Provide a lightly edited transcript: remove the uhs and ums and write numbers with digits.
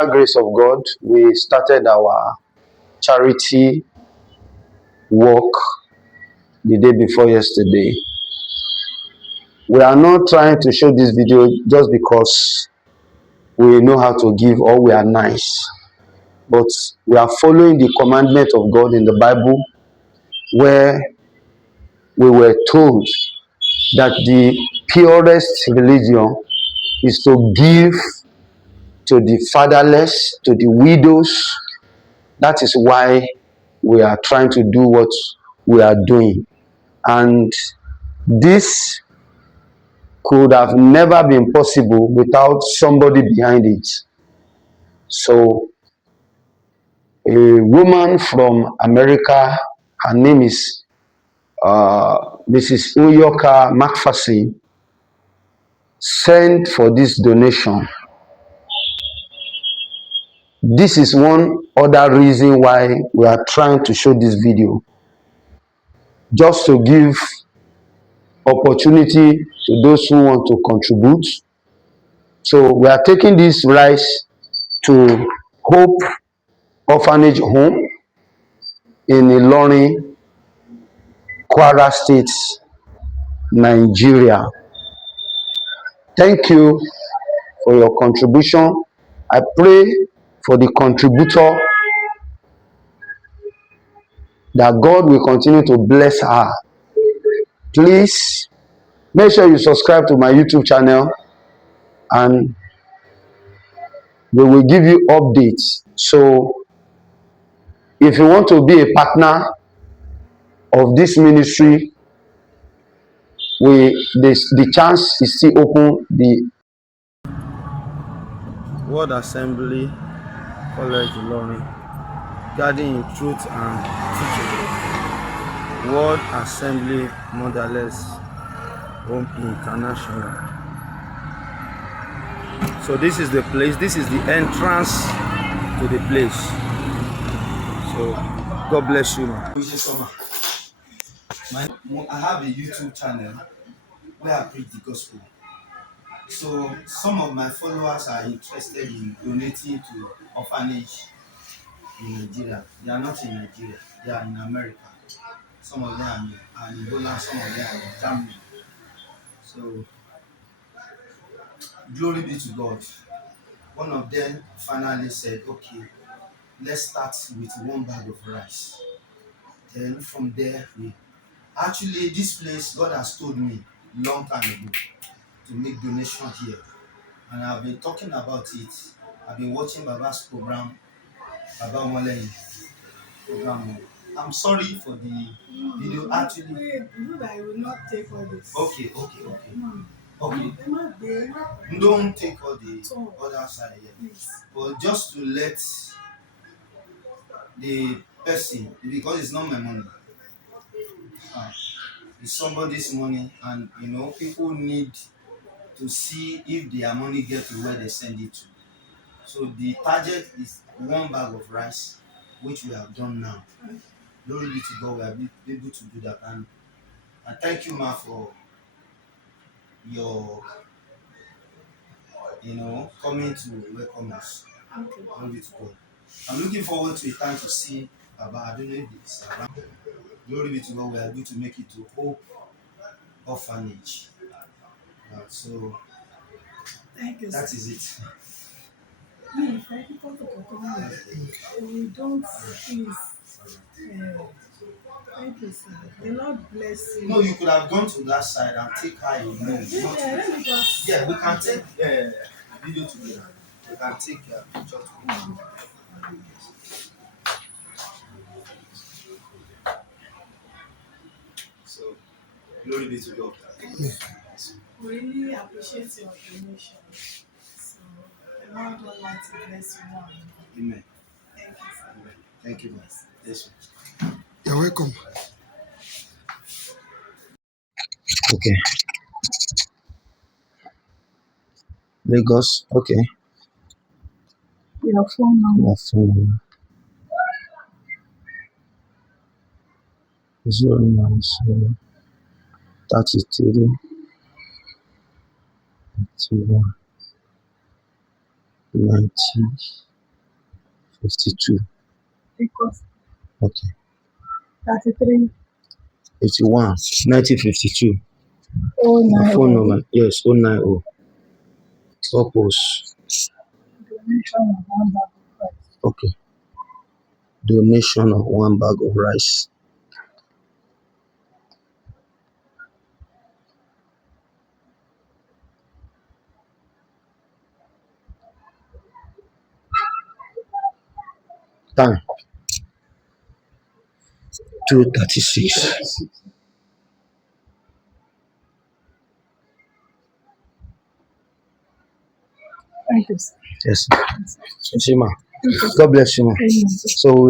By the grace of God, we started our charity work the day before yesterday. We are not trying to show this video just because we know how to give or we are nice, but we are following the commandment of God in the Bible, where we were told that the purest religion is to give to the fatherless, to the widows. That is why we are trying to do what we are doing. And this could have never been possible without somebody behind it. So, a woman from America, her name is Mrs. Uyoka McPherson, sent for this donation. This is one other reason why we are trying to show this video, just to give opportunity to those who want to contribute. So we are taking this rice to Hope Orphanage Home in Ilorin, Kwara State, Nigeria. Thank you for your contribution. I pray for the contributor that God will continue to bless her. Please make sure you subscribe to my YouTube channel, and we will give you updates. So if you want to be a partner of this ministry, the chance is still open. The World Assembly College Ilorin, Guiding in Truth and Teaching. World Assembly Motherless Home International. So this is the place. This is the entrance to the place. So God bless you, man. I have a YouTube channel where I preach the gospel. So some of my followers are interested in donating to orphanage in Nigeria. They are not in Nigeria, they are in America. Some of them are in Ebola, some of them are in Germany. So glory be to God. One of them finally said, okay, let's start with one bag of rice. Then from there, actually this place, God has told me long time ago to make donation here. And I've been talking about it. I've been watching Baba's program, Baba Wale program. I'm sorry for the video. Actually, I will not take all this. Okay. Okay. Don't take all the other side here. But just to let the person, because it's not my money, it's somebody's money, and people need to see if their money get to where they send it to. So the target is one bag of rice, which we have done now. Glory be to God, we are able to do that. And thank you, Ma, for your, coming to welcome us. Okay. Glory be to God. I'm looking forward to a time to see Baba. I don't know if it's around. Glory be to God, we are able to make it to Hope Orphanage. So thank you. That is it. We don't please. Thank you, sir. The Lord bless you. No, you could have gone to that side and take her in. No, yeah, we can take video together. We can take picture together. So, glory be to God. Really appreciate your donation. So, the Lord would like to bless you more. Amen. Thank you, sir. Amen. Thank you, guys. Yes, you're welcome. Okay. Lagos. Okay. Your phone number. Your phone number. 090 33 81 90 52. Because Okay. 33. 81. 1952. Oh, My nine. phone number. Yes, 090. Purpose. Donation of 1 bag of rice. Okay. Donation of 1 bag of rice. Time. 2:36. Thank you, sir. Yes. Yes, ma. God bless you, ma. Amen. So